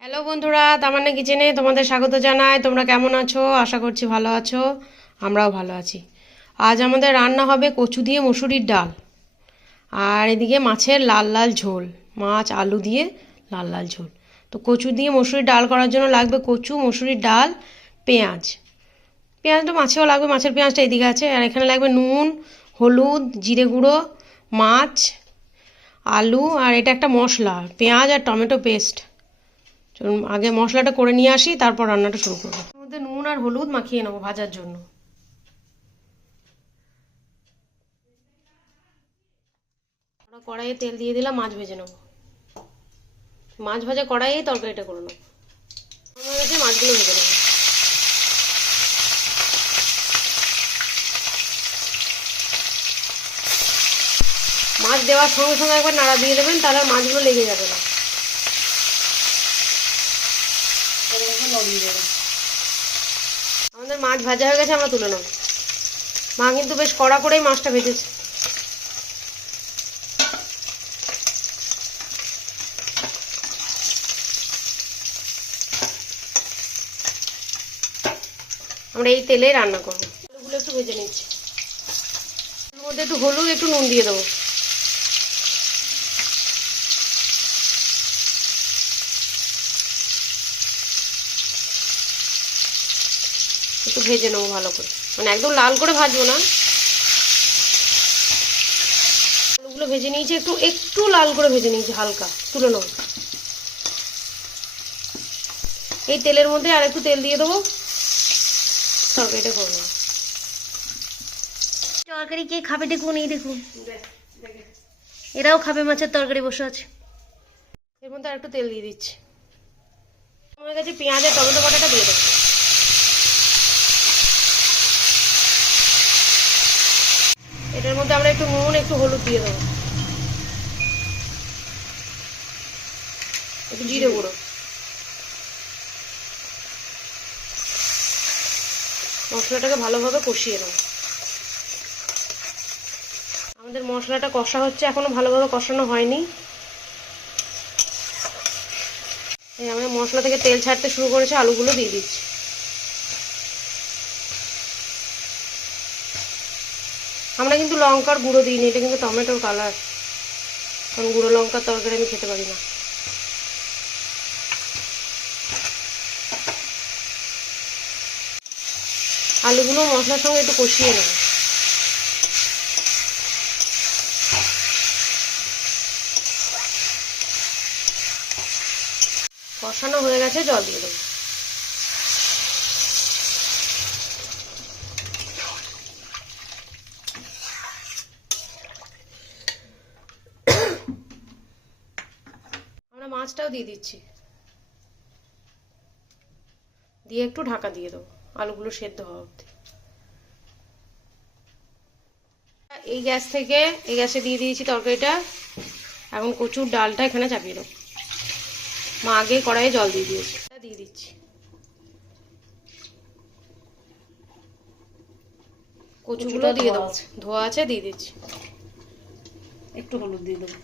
Hello বন্ধুরা, তামান্না কিচেনে তোমাদের স্বাগত জানাই। তোমরা কেমন আছো? আশা করছি ভালো আছো। আমরাও ভালো আছি। আজ আমাদের রান্না হবে কচু দিয়ে মুসুরির ডাল। আর এদিকে মাছের লাল লাল ঝোল। মাছ, আলু দিয়ে লাল লাল ঝোল। তো কচু দিয়ে মসুরির ডাল করার জন্য লাগবে কচু, মসুরির ডাল, পেঁয়াজ। পেঁয়াজটা মাছেও লাগবে, মাছের পেঁয়াজটা এদিকে আছে। আর এখানে লাগবে নুন, হলুদ, জিরে গুঁড়ো, মাছ, আলু, আর এটা একটা মশলা, পেঁয়াজ আর টমেটো পেস্ট। চলুন, আগে মশলাটা করে নিয়ে আসি, তারপর রান্নাটা শুরু করব। মধ্যে নুন আর হলুদ মাখিয়ে নেব ভাজার জন্য। কড়াইয়ে তেল দিয়ে দিলাম, মাছ ভেজে নেব। মাছ ভাজা কড়াইয়ে তরকারিটা করে নেব। মাছগুলো ভেজে নেব। মাছ দেওয়ার সঙ্গে সঙ্গে একবার নাড়া দিয়ে দেবেন, তাহলে মাছগুলো লেগে যাবে না। আমাদের মাছ ভাজা হয়ে গেছে, আমরা তুলে নেব মা কিন্তু বেশ কড়া করেই মাছটা ভেজেছে। আমরা এই তেলেই রান্না করব। আলুগুলো একটু ভেজে নিচ্ছি। মধ্যে একটু হলুদ, একটু নুন দিয়ে দেবো। একটু ভেজে নেব ভালো করে। মানে একদম লাল করে ভাজবো না। আলুগুলো ভেজে নিয়েছি একটু একটু লাল করে ভেজে নিয়েছি হালকা তুলে নেব। এই তেলের মধ্যে আর একটু তেল দিয়ে দেবো। তরকারিটা করে নেব। তরকারি কে খাবে দেখুন এই দেখুন। এরাও খাবে মাছের তরকারি বসে আছে। এর মধ্যে আর একটু তেল দিয়ে দিচ্ছি। আমার কাছে পেঁয়াজের টমেটো বাটাটা দিয়ে দেবো। এটার মধ্যে আমরা একটু নুন, একটু হলুদ দিয়ে দেবো। একটু জিরে গুঁড়ো। মশলাটাকে ভালোভাবে কষিয়ে নেব। আমাদের মশলাটা কষা হচ্ছে, এখনও ভালোভাবে কষানো হয়নি। এই আমরা মশলা থেকে তেল ছাড়তে শুরু করেছে, আলুগুলো দিয়ে দিচ্ছি। আমরা কিন্তু লঙ্কার গুঁড়ো দিইনি, এটা কিন্তু টমেটোর কালার কারণ গুঁড়ো লঙ্কার তরকারি আমি খেতে পারি না। আলুগুলো মশলার সঙ্গে একটু কষিয়ে নেব। কষানো হয়ে গেছে, জল দিয়ে দেবো। আমরা মাছটাও দিয়ে দিচ্ছি। দিয়ে একটু ঢাকা দিয়ে দেবো। আলুগুলো সেদ্ধ হওয়া অবধি। এই গ্যাস থেকে এই গ্যাসে দিয়ে দিয়েছি তরকারিটা। এখন কচুর ডালটা এখানে চাপিয়ে দেবো। মা আগে কড়াইয়ে জল দিয়ে দিয়েছে। দিয়ে দিচ্ছি। কচুগুলো দিয়ে দেবো। ধোয়া আছে দিয়ে দিচ্ছি। একটু হলুদ দিয়ে দেবো।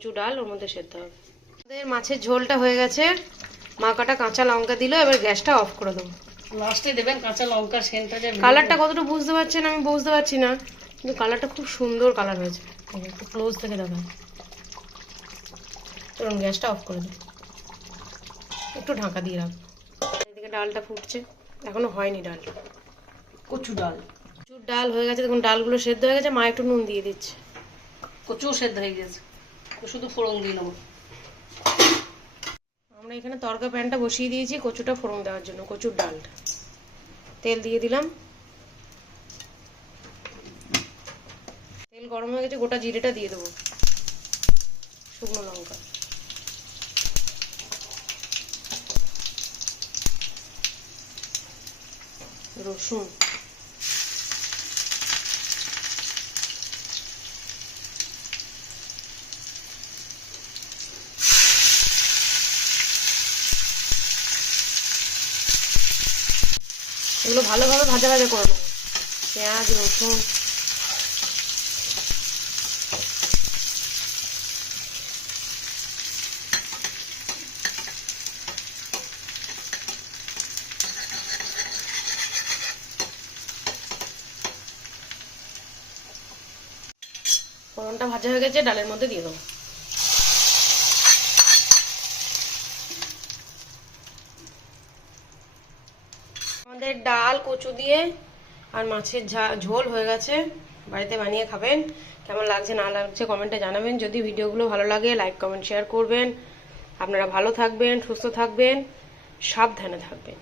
কচু ডাল ওর মধ্যে সেদ্ধ হবে। আমাদের মাছের ঝোলটা হয়ে গেছে। মা কাটা কাঁচা লঙ্কা দিল এবার গ্যাসটা অফ করে দেবো। লাস্টে দেবেন কাঁচা লঙ্কা সেন্টটা কালারটা কতটা বুঝতে পারছেন আমি বুঝতে পারছি না কিন্তু কালারটা খুব সুন্দর কালার হয়েছে। একটু ক্লোজ থেকে দেখান। চলুন গ্যাসটা অফ করে দিই। একটু ঢাকা দিয়ে রাখব এদিকে ডালটা ফুটছে। এখনও হয়নি ডালটা কচু ডাল। কচুর ডাল হয়ে গেছে। দেখুন ডালগুলো সেদ্ধ হয়ে গেছে। মা একটু নুন দিয়ে দিচ্ছে। কচু সেদ্ধ হয়ে গেছে। শুধু ফোড়ন দিয়ে নেব। আমরা এখানে তরকা প্যানটা বসিয়ে দিয়েছি কচুটা ফোড়ন দেওয়ার জন্য, কচুর ডালটা। তেল দিয়ে দিলাম। তেল গরম হয়ে গেছে, গোটা জিরেটা দিয়ে দেবো। শুকনো লঙ্কা। রসুন। ভালোভাবে ভাজা ভাজা করে নেব। পেঁয়াজ, রসুন। ফোড়নটা ভাজা হয়ে গেছে, ডালের মধ্যে দিয়ে দেবো। আমাদের ডাল, কচু দিয়ে, আর মাছের ঝোল হয়ে গেছে। বাড়িতে বানিয়ে খাবেন। কেমন লাগছে না লাগছে কমেন্টে জানাবেন। যদি ভিডিওগুলো ভালো লাগে, লাইক, কমেন্ট, শেয়ার করবেন। আপনারা ভালো থাকবেন, সুস্থ থাকবেন, সাবধানে থাকবেন।